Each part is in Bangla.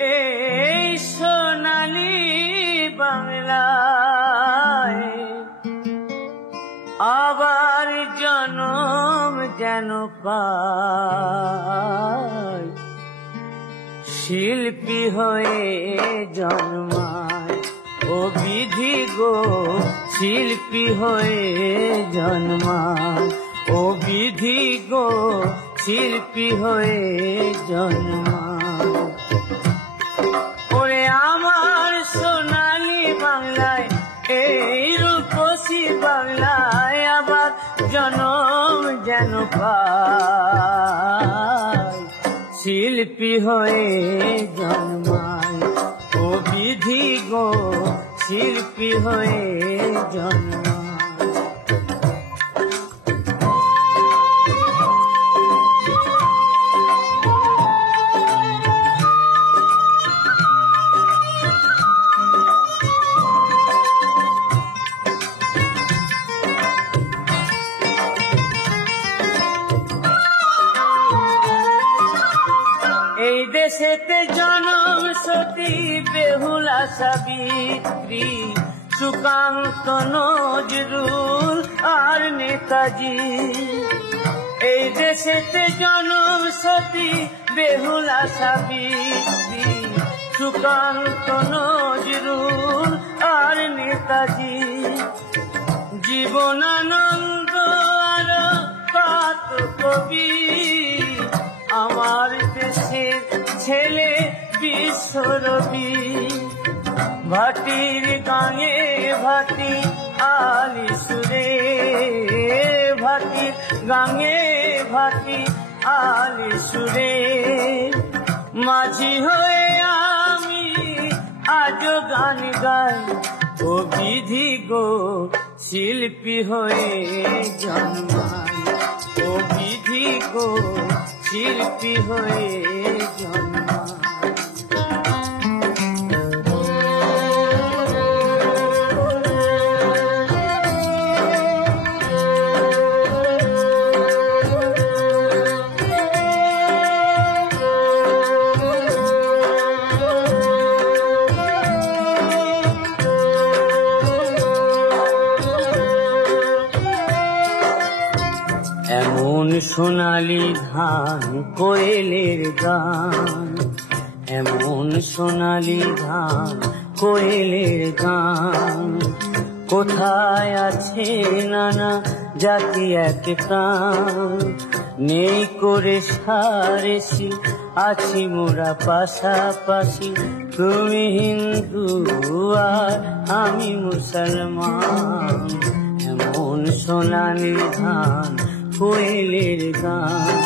এই সোনালী বাংলায় আবার জনম যেন পায়, শিল্পী হয়ে জন্মায়। ও বিধি গো শিল্পী হয়ে জন্মায়, ও বিধি গো শিল্পী হয়ে জন্মায়। ওরে আমার সোনালী বাংলায়, এই রূপসী বাংলায় আবার জনম যেন পায়, শিল্পী হয়ে জন্মায়। ও বিধি গো শিল্পী হয়ে জন্মায়। এই দেশেতে জনম সতী বেহুলা সাবিত্রী, সুকান্ত নজরুল আর নেতাজি। এই দেশেতে জনম সতী বেহুলা সাবিত্রী, সুকান্ত নজরুল আর নেতাজি। জীবনানন্দ আর কত কবি, আমার দেশের ছেলে বিশ্বরবি। ভাটির গাঙে ভাটি আলি সুরে, ভাটির গাঙে ভাটি আলি সুরে। মাঝি হয়ে আমি আজও গান গাই, ও বিধি গো শিল্পী হয়ে জন্মায়। ও বিধি গো শিল্পী হয়ে জন্মায়। এমন সোনালী ধান কোয়েলের গান, এমন সোনালী ধান কোয়েলের গান। কোথায় আছে নানা জাতি এক প্রাণ, নেই করে সারেছি আছি মোরা পাশাপাশি। তুমি হিন্দু আর আমি মুসলমান, এমন সোনালী ধান কোয়েলের গান।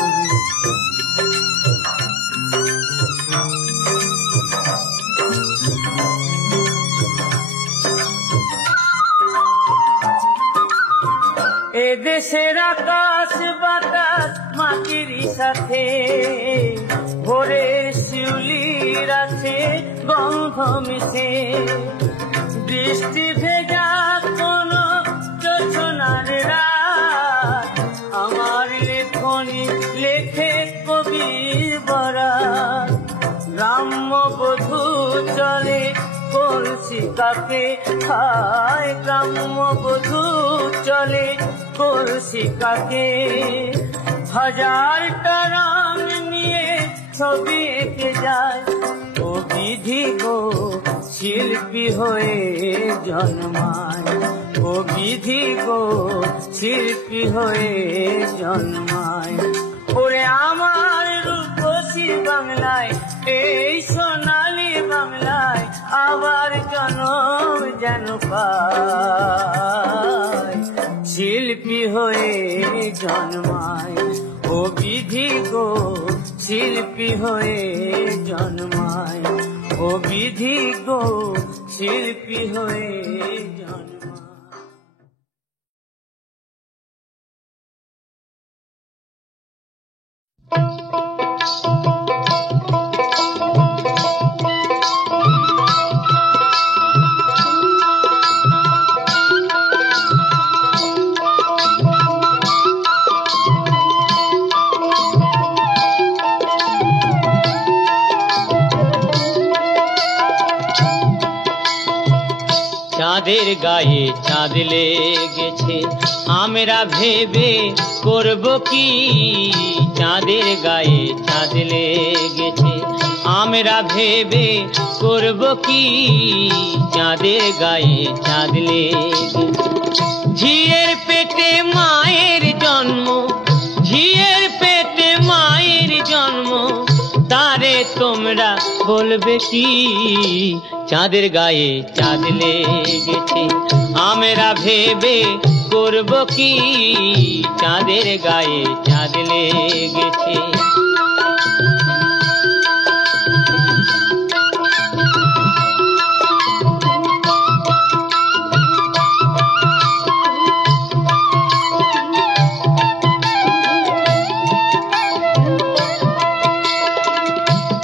এ দেশের আকাশ বাতাস মাটির সাথে, ভোরের শিউলির আছে গন্ধ মিশে। বৃষ্টি ভেজা কোন জোছনার রাত, আমার লেখনী লেখে কবির বরাত। গ্রাম্য বধূ চলে কলসি কাকে খায়, গ্রাম্য বধূ চলে কলসি কাকে। হাজারটা রং নিয়ে ছবি এঁকে যায়, ও বিধি গো শিল্পী হয়ে জন্মায়। ও বিধি গো শিল্পী হয়ে জন্মায়। ওরে আমার রূপসী বাংলায়, এই সোনালী বাংলায় আবার জনম যেন পায়, শিল্পী হয়ে জন্মায়। ও বিধি গো শিল্পী হয়ে জন্মায়। ও বিধি গো শিল্পী হয়ে জন্মায়। চাঁদের গায়ে চাঁদ লেগেছে, আমরা ভেবে করব কি। চাঁদের গায়ে চাঁদ লেগেছে, আমরা ভেবে করব কি। চাঁদের গায়ে চাঁদ লেগেছে। ঝিয়ের পেটে মায়ের জন্ম, ঝিয়ের পেটে মায়ের জন্ম, তারে তোমরা বলবে কি। চাঁদের গায়ে চাঁদ লেগেছে, আমরা ভেবে করব কি। চাঁদের গায়ে চাঁদ লেগেছে।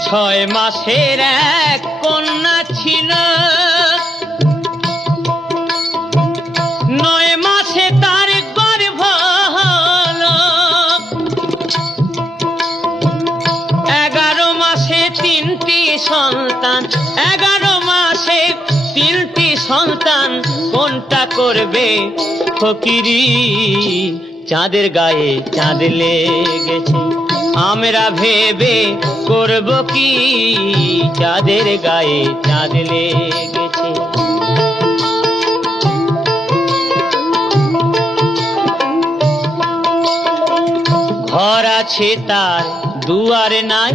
ছয় মাসের এক কন্যা ছিল, 9 মাসে তার গর্ভ হলো। 11 মাসে 3টি সন্তান, 11 মাসে 3টি সন্তান, কোনটা করবে ফকিরি। চাঁদের গায়ে চাঁদ লেগেছে, আমরা ভেবে করব কি। চাঁদের গায়ে চাঁদ লেগেছে। ঘর আছে তার দুয়ার নাই,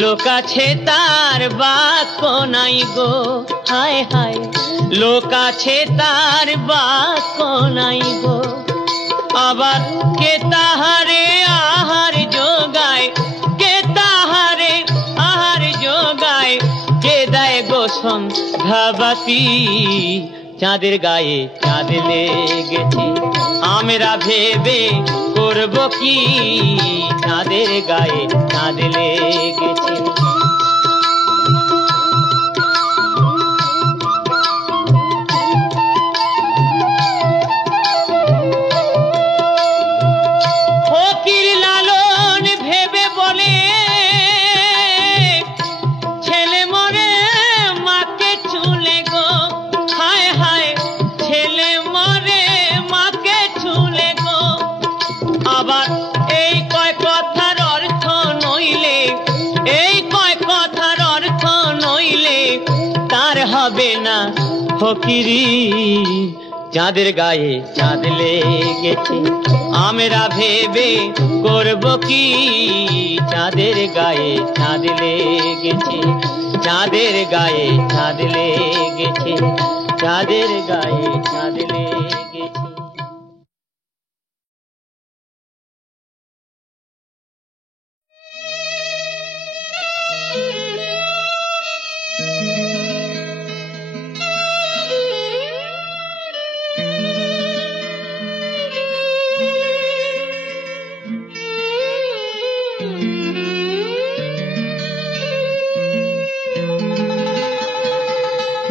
লোক আছে তার বাক্য নাই গো। হায় হায়, লোক আছে তার বাক্য নাই গো। আবার কে তাহারে আহার যোগায়, কে তাহারে আহার যোগায়, কে দেয় গো সন্ধ্যাবাতি। চাঁদের গায়ে চাঁদ লেগেছে, আমরা ভেবে করব কি। চাঁদের গায়ে চাঁদ লেগেছে। ফকির লালন ভেবে বলে, ছেলে মরে মাকে চুলে গো। হায় হায়, ছেলে মরে মাকে চুলে গো। আবার এই কয় কথার অর্থ নইলে, এই কয় কথার অর্থ নইলে তার হবে না ফকিরি। চাঁদের গায়ে চাঁদ লেগেছে, আমরা ভেবে করব কি। চাঁদের গায়ে চাঁদ লেগেছে, চাঁদের গায়ে চাঁদ লেগেছে, চাঁদের গায়ে চাঁদ লেগেছে।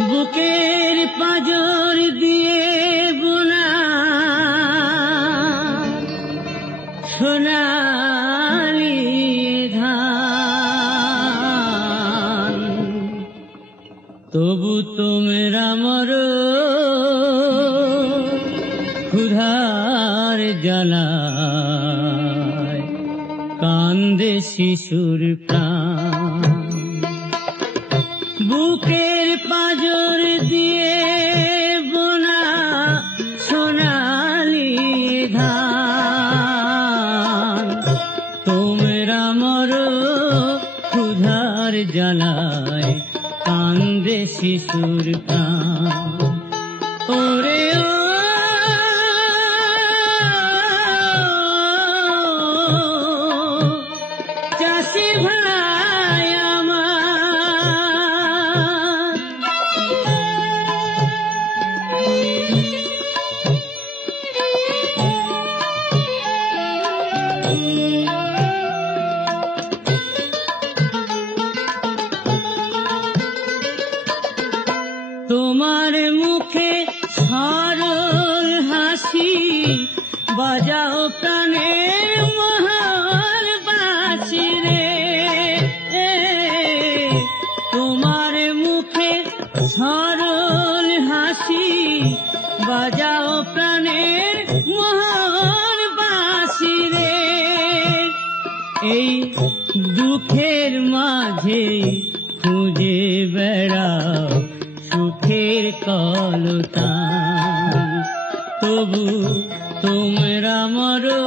বুকের পাঁজর দিয়ে বোনা সোনালি ধান, তবু তোমরা মরো ক্ষুধার জ্বালায়, কান্দে শিশুর প্রাণ। বুকের পাঁজর দিয়ে বোনা সোনালি ধান, তোমরা মরো ক্ষুধার জ্বালায়, কান্দে শিশুর প্রাণ। ওরে ও চাষি ভাই আমার, তোমার মুখে সরল হাসি, বাজাও প্রাণের মহান বাঁশি রে। তোমার মুখে সরল হাসি, বাজাও প্রাণের মোহন বাঁশি রে। এই দুঃখের মাঝে খুঁজে বেড়াও সুখের কলতান, তবু তোমরা মরো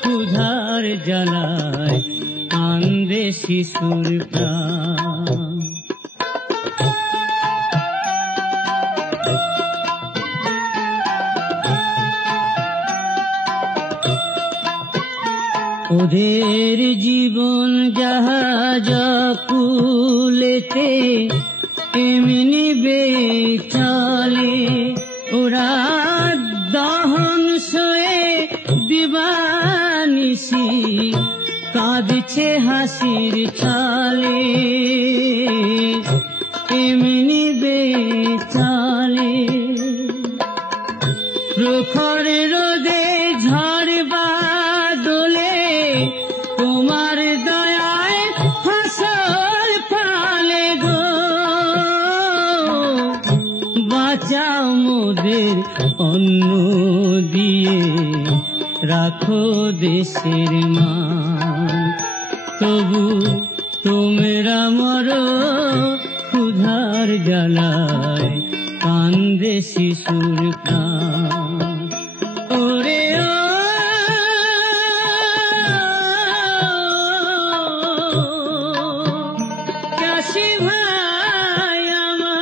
ক্ষুধার জ্বালায় কান্দে শিশুর প্রাণ। ওদের জীবন জাহাজ কুলেতে এমনি বেচলে, ওরা দহন সয়ে দিবানিশি কাঁদছে হাসির ছলে, এমনি বেচলে। প্রখর রোদে ঝড় বাদলে তোমার দয়ায় ফসল ফলে গো, বাঁচাও মোদের অন্ন দিয়ে রাখো দেশের মান, তবু তোমরা মরো ক্ষুধার জ্বালায় কান্দে শিশুর প্রাণ। ওরে ও চাষি ভাই আমার,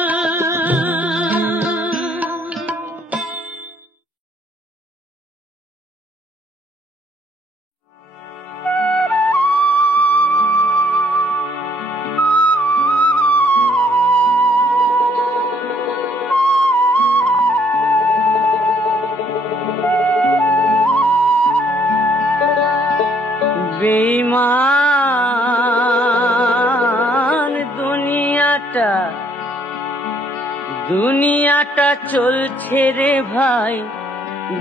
বেঈমান দুনিয়াটা চলছে রে ভাই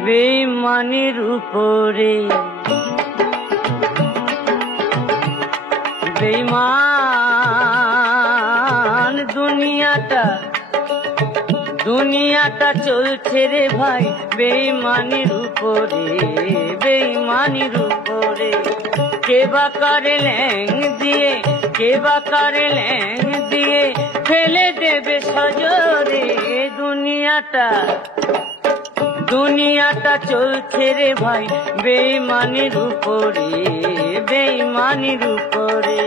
বেঈমানের উপরে। বেঈমান দুনিয়াটা চলছে রে ভাই বেঈমানের উপরে, বেঈমানের উপরে। কে বা কারে ল্যাং দিয়ে ফেলে দেবে সজরে। দুনিয়াটা চলছে রে ভাই বেঈমানের উপরে, বেঈমানের উপরে।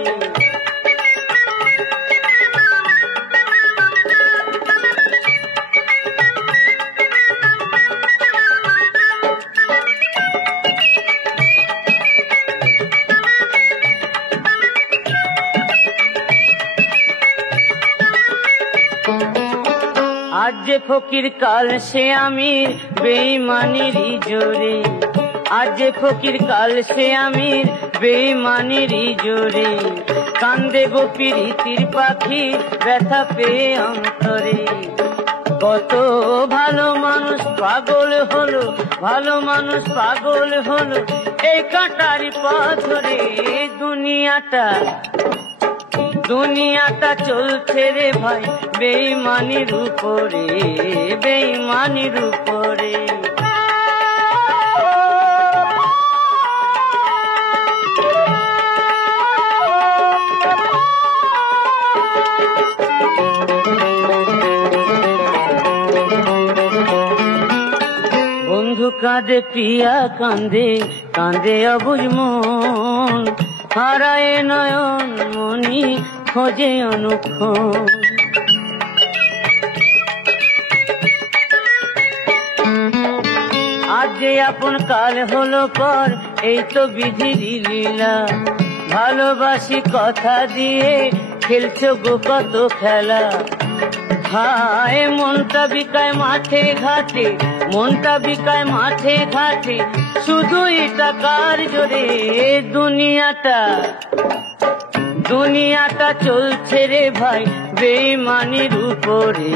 আজ যে ফকির কাল সে আমির বেঈমানেরই জোরে, আজ যে ফকির কাল সে আমির বেঈমানেরই জোরে। কান্দে গো প্রীতির পাখি ব্যথা পেয়ে অন্তরে, কত ভালো মানুষ পাগল হলো, ভালো মানুষ পাগল হলো এই কাঁটারি পাথরে। দুনিয়াটা চলছে রে ভাই বেঈমানের উপরে, বেঈমানের উপরে। বন্ধু কাঁদে প্রিয়া কান্দে, কান্দে অবুঝ মন, হারায় নয়ন মনি খোঁজে অনুক্ষণ। আজ যে আপন কাল হলো পর এই তো বিধির লীলা, ভালোবাসি কথা দিয়ে খেলছো গো কত খেলা। হায় মনটা বিকায় মাঠে ঘাটে, মনটা বিকায় মাঠে ঘাটে শুধুই টাকার জোরে। দুনিয়াটা চলছে রে ভাই বেঈমানের উপরে,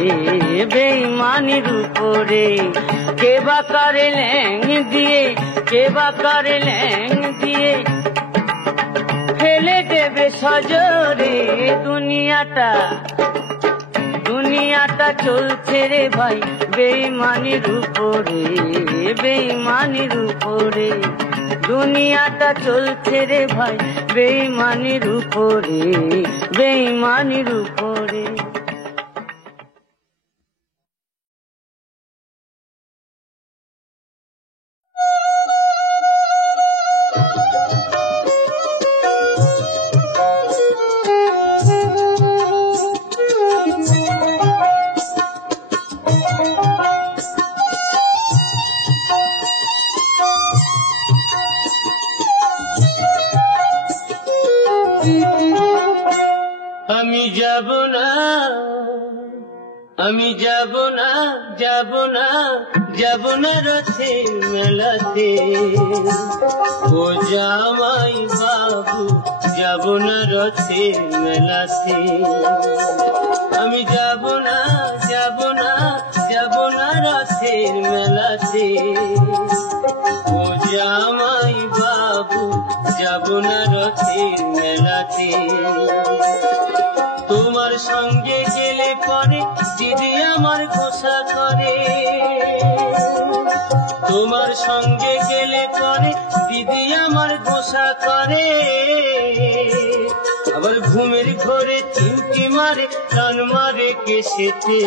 বেঈমানের উপরে। কে বা কারে ল্যাং দিয়ে ফেলে দেবে সজরে। দুনিয়াটা চলছে রে ভাই বেঈমানির উপরে, বেঈমানির উপরে দুনিয়াটা চলছে রে ভাই, বেঈমানির উপরে, বেঈমানির উপরে। আমি যাব না, আমি যাব না, যাব না, যাব না রথের মেলাতে, ও জামাই বাবু যাব না রথের মেলাতে। আমি যাব না, যাব না, যাব না রথের মেলাতে, ও জামাই বাবু যাব না রথের মেলাতে। তোমার সঙ্গে গেলে পরে দিদি আমার গোসা করে, তোমার সঙ্গে গেলে পরে দিদি আমার গোসা করে, আবার ঘুমের ঘরে চিমটি মারে, টান মারে কেসেতে,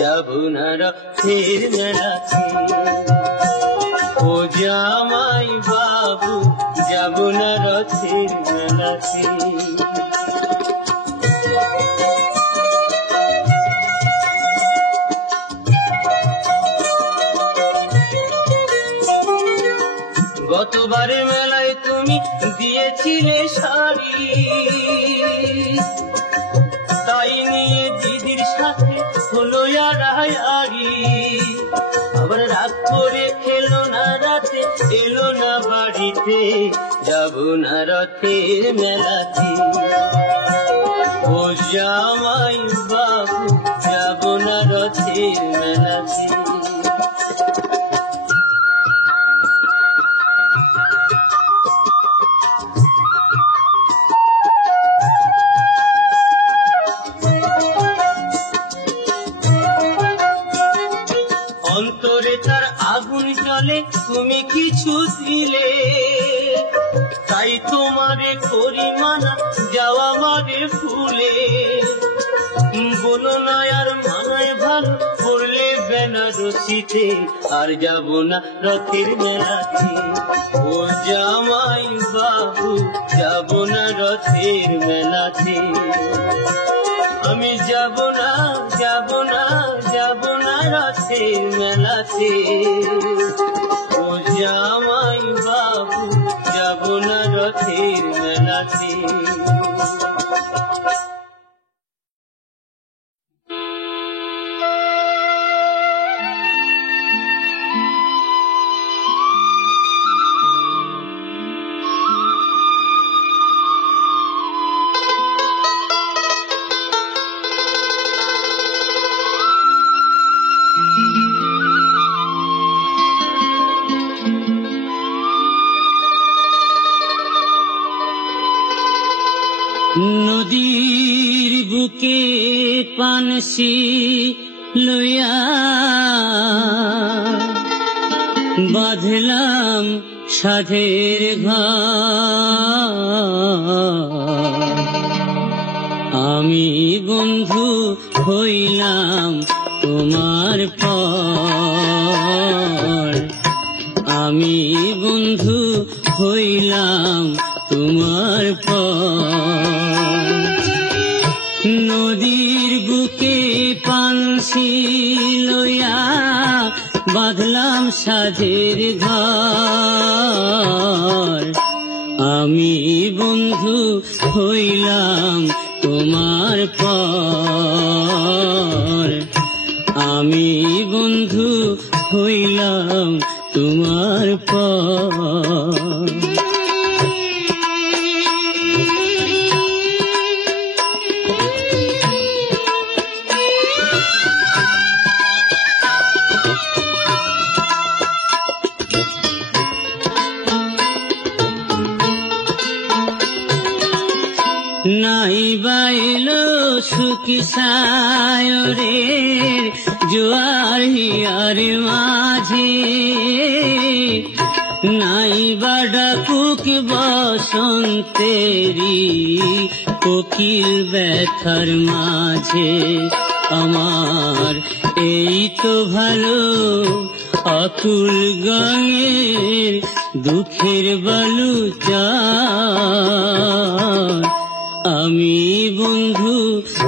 যাব না রথের মেলাতে, ও জামাই বাবু যাব না রথের মেলাতে। গতবারে মেলায় তুমি দিয়েছিলে শাড়ি, তাই নিয়ে দিদির সাথে হলো আড়াআড়ি, আবার রাগ করে খেলো না রাতে, এলো না বাড়িতে, যাব না রথের মেলাতে, ও জামাই বাবু যাব না রথের মেলাতে। অন্তরে তার আগুন জ্বলে, তুমি কিছু দিলে, তাই তোমারে করি মানা, যাওয়া মারে ফুলে, বলো না আর মানায় ভালো, পড়লে বেনারসিতে, আর যাব না রথের মেলাতে, ও জামাই বাবু যাব না রথের মেলাতে। আমি যাব না, যাব না, যাব না রথের মেলাতে, ও জামাই বাবু যাব না রথের মেলাতে। নদীর বুকে পানসি লইয়া বাঁধলাম সাধের ঘর, আমি বন্ধু হইলাম তোমার পর, আমি বন্ধু হইলাম তোমার পর। নদীর বুকে পানসি লইয়া বাঁধলাম সাধের ঘর, আমি বন্ধু হইলাম তোমার পর, আমি বন্ধু হইলাম তোমার পর। নাই বাইলো সুখ সায়রের জোয়ার হিয়ার মাঝে, নাই বা ডাকুক বসন্তেরি কোকিল ব্যথার মাঝে। আমার এই তো ভালো আকুল গাঙের দুঃখের বালুচা, আমি বন্ধু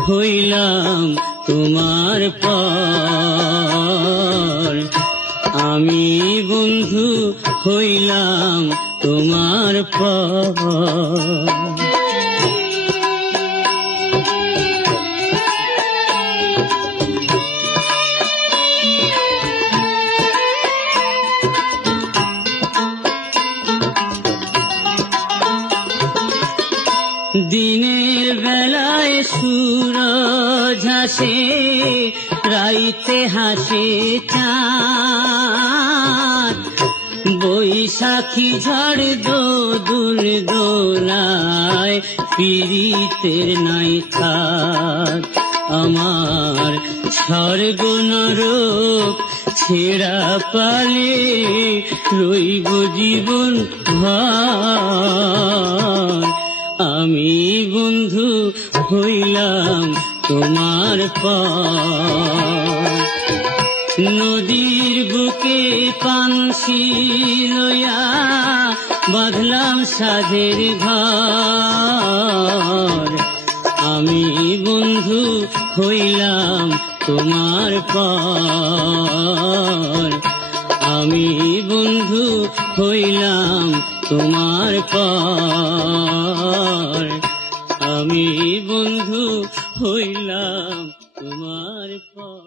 হইলাম তোমার পর, আমি বন্ধু হইলাম তোমার পর। দিনের বেলায় সূরজ হাসে, রাইতে হাসে চাঁদ, বৈশাখী ঝড় দোদুল দোলায় পীড়িতের নাই থাক। আমার স্বর্গ নরক ছেঁড়া পালে রইব জীবন ভর, আমি বন্ধু হইলাম তোমার পর। নদীর বুকে পানসি লইয়া বাঁধলাম সাধের ঘর, আমি বন্ধু হইলাম তোমার পর, আমি বন্ধু হইলাম তোমার পর, আমি বন্ধু হইলাম তোমার পর।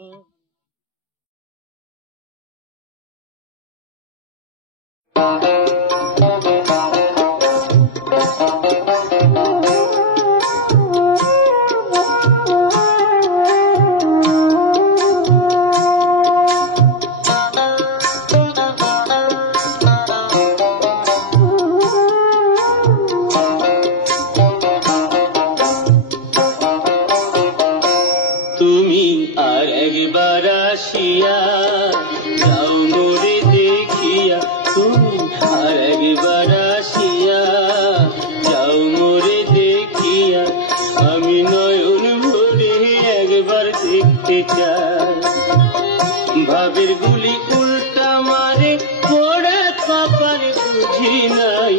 ভাবের গুলি উল্টা মারে পোড়া কপাল বুঝি নাই,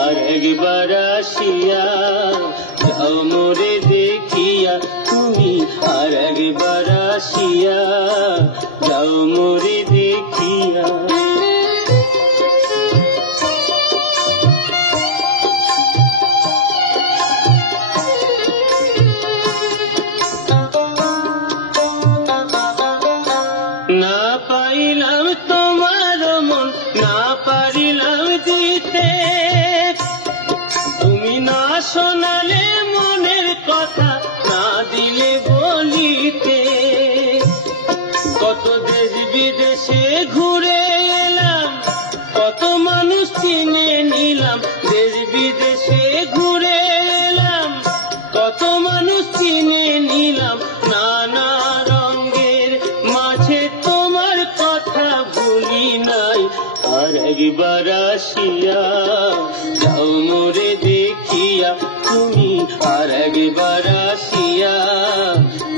আর একবার আসিয়া যাও মোরে দেখিয়া, তুমি আর একবার আসিয়া যাও মোরে দেখিয়া। না পাইলাম তোমার মন, না পারিলাম দিতে, তুমি না শোনালে মনের কথা, না দিলে বলিতে। কত দেশ বিদেশে ঘুরে এলাম, কত মানুষ চিনে নিলাম, দেশ বিদেশে ঘুরে এলাম, কত মানুষ চিনে নিলাম, নানা রঙের মাঝে তোমার কথা ভুলি নাই, আর একবার আসিয়া যাও মোরে দেখিয়া, তুমি আর একবার আসিয়া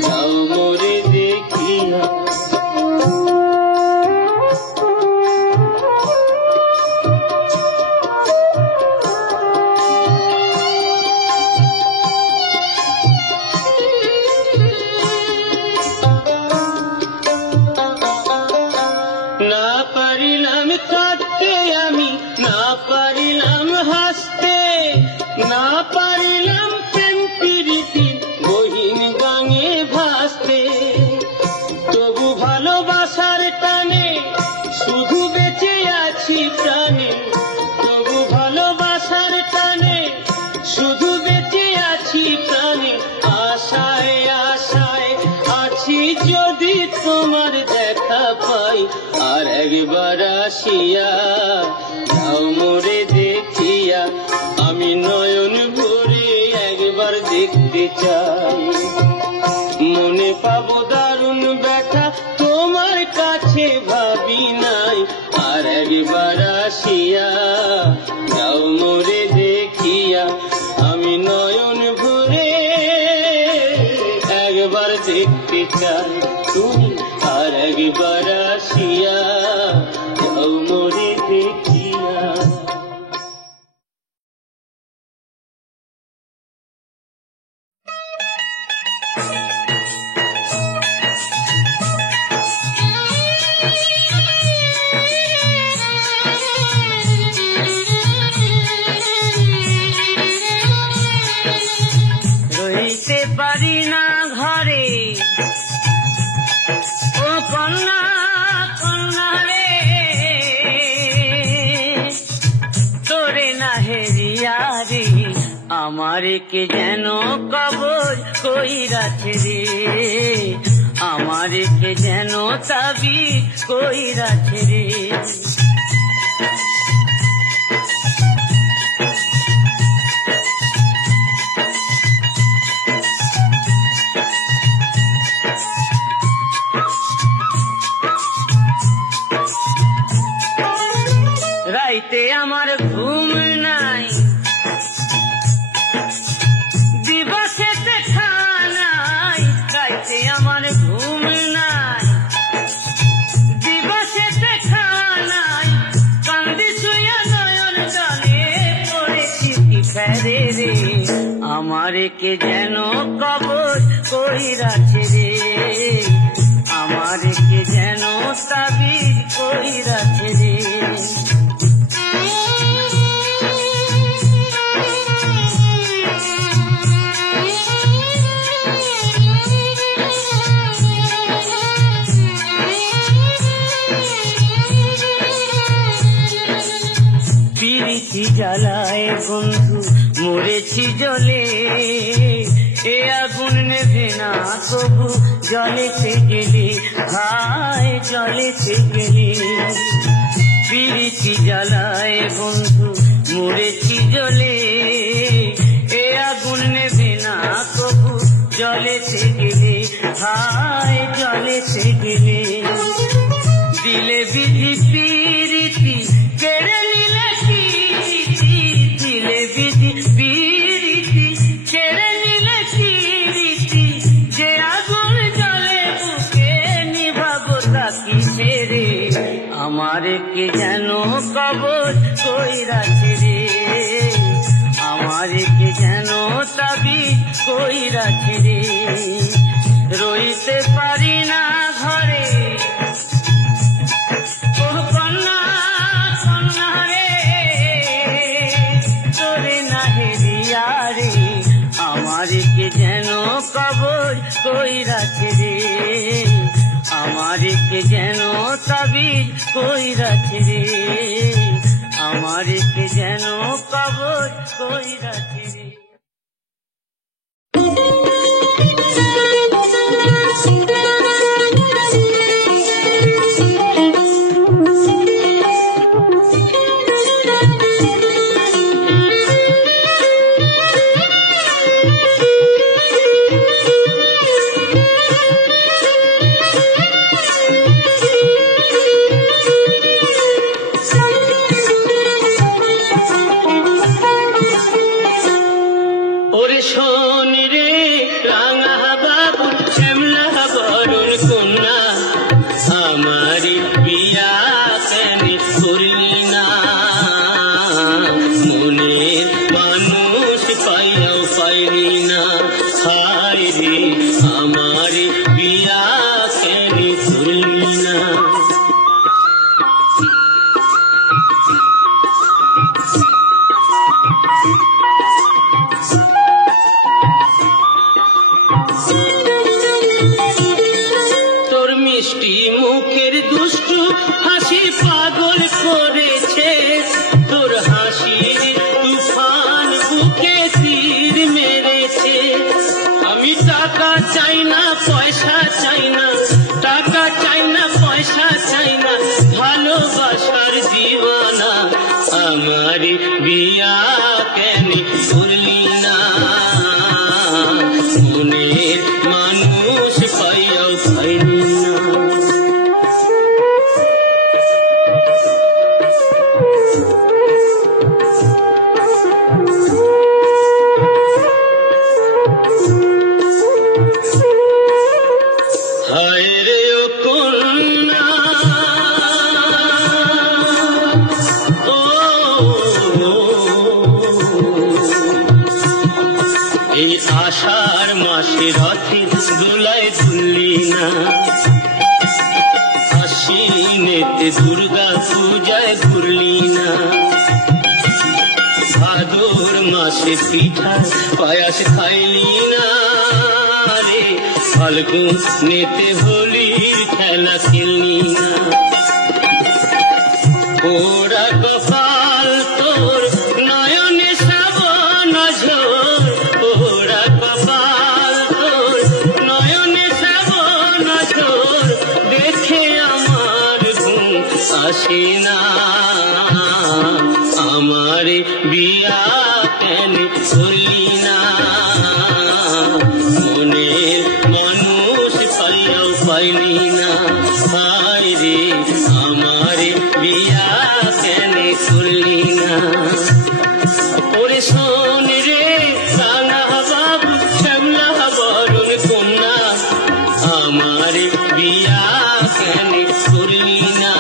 যাও মোরে দেখিয়া। পাবো দারুণ ব্যথা তোমার কাছে ভাবি নাই আর একবার আসিয়া যাও মোরে দেখিয়া আমি নয়ন ভরে একবার দেখতে চাই তুমি আর একবার আসিয়া যাও মোরে দেখিয়া। রইতে পারি না ঘরে ও কন্যা কন্যা রে, তোরে না হেরিয়া রে আমার কে যেন কবর কইরাছে রে, আমার কে যেন তাবিজ কইরাছে রে। রাইতে আমার ঘুম নাই, দিবসেতে খানাই, রাইতে আমার ঘুম নাই, দিবসেতে খানাই, কান্দি শুয়া নয়ন জলে পড়েছি ফেরে রে, আমার কে যেন কবর কইরাছে রে, আমার কে যেন তাবিজ কইরাছে রে। পিরিতি জ্বালায় বন্ধু মরেছি জলে, এ আগুন নেভে না তবু জলেতে গেলে, ভাই জলেতে গেলে। পিরিতি জ্বালায় বন্ধু মরেছি জলে, এ আগুন নেভে না তবু জলেতে গেলে, ভাই জলেতে গেলে। দিলে বিধি পিরিতি কেড়ে নিলে কিরিতি, দিলে বিধি পিরিতি কেড়ে নিলে কিরিতি, যে আগুন জলে বুকে নিভাবো তা কিসে রে, আমার কে যেন কবর কইরাছে রে, আমার কে যেন তাবিজ কইরাছে রে। রইতে পারি না ঘরে ও কন্যা কন্যা রে, তোরে না হেরিয়া রে আমার কে যেন কবর কইরাছে রে, আমার কে যেন তাবিজ কইরাছে রে, আমার কে যেন কবর কইরাছে রে। हमारी बिया केनी भूलना मने मानुष पाया ভুললি না, আশ্বিনেতে দুর্গা পূজায় ঘুরলি না, ভাদর মাসে পিঠা পায়াস খাইলি না রে, ফাল্গুনেতে হোলির খেলা খেললি না। ওরা কপাল তোর নয়নে শ্রাবণ ঝোর, ওরা কপাল তোর নয়নে শ্রাবণ ঝোর, দেখে আমার ঘুম আসে না, আমার বিয়া কেন করলি না, মনের মানুষ পাইয়াও পাইলি না, ভাই রে আমার বিয়া কেন করলি না। ওরে শোন রে রানা বাবু শ্যামলা বরণ কন্যা, আমার বিয়া কেন করলি না,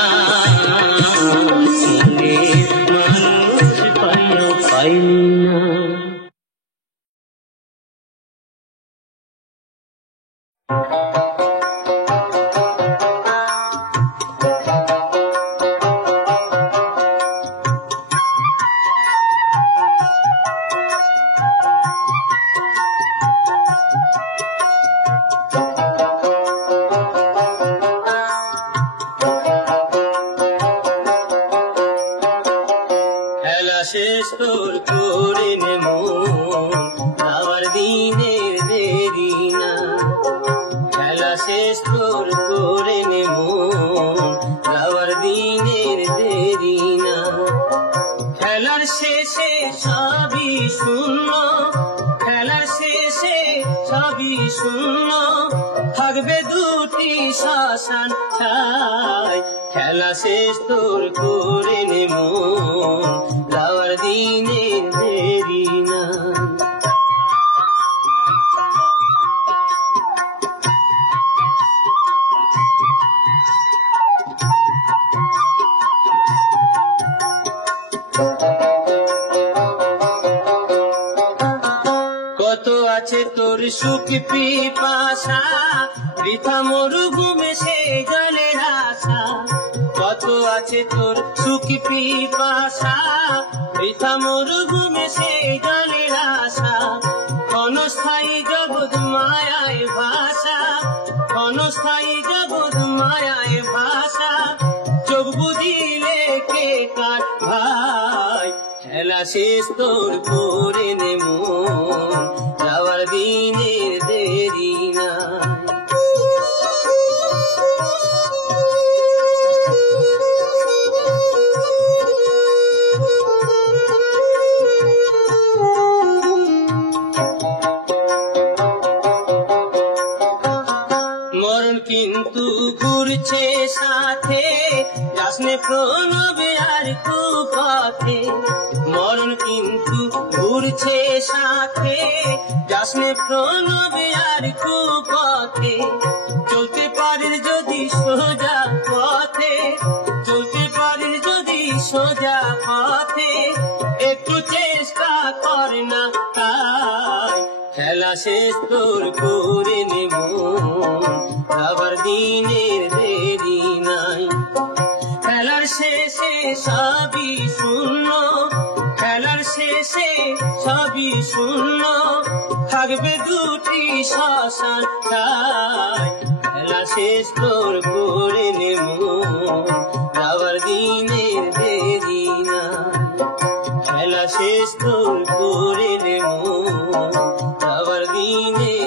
মনের মানুষ পাইয়াও পাইলি না। খেলা শেষ তোর করে নেমো, যাওয়ার দিনের দেরি না, খেলা শেষ তোর করে নেমো, যাওয়ার দিনের দেরি না, খেলার শেষে সবই শূন্য, খেলার শেষে সবই শূন্য, থাকবে দুটি শ্মশান ছাই, খেলা শেষ তোর করে নেমো, যাওয়ার দিনের দেরি না। কত আছে তোর সুখ পিপাসা, বৃথা মরুভূমে সে জলের আশা, কত আছে তোর সুখ পিপাসা, বৃথা মরুভূমে সে জলের আশা, ক্ষণস্থায়ী জগৎ মায়ায় ভাষা, ক্ষণস্থায়ী জগৎ মায়ায় ভাষা, চোখ বুঝিলে কে কার ভাই, খেলা শেষ তোর করে নেমো, যাওয়ার দিনের দেরি না। মরণ কিন্তু ঘুরছে সাথে, যাসনে প্রণবে আর তু পথে, মরণ কিন্তু ঘুরছে সাথে, যাসনে প্রণবে আর তু পথে, চলতে পারিস যদি সোজা পথে, চলতে পারিস যদি সোজা পথে, একটু চেষ্টা কর না তাই, খেলা শেষ তোর করে নেমো, যাবার দিনের দেরি নাই, খেলার শেষে সবই শূন্য, খেলার শেষে সবই শূন্য, থাকবে দুটি শ্মশান ছাই, খেলা শেষ তোর করে নেমো, যাবার দিনের দেরি নাই, খেলা শেষ তোর করে নেমো, যাবার দিনের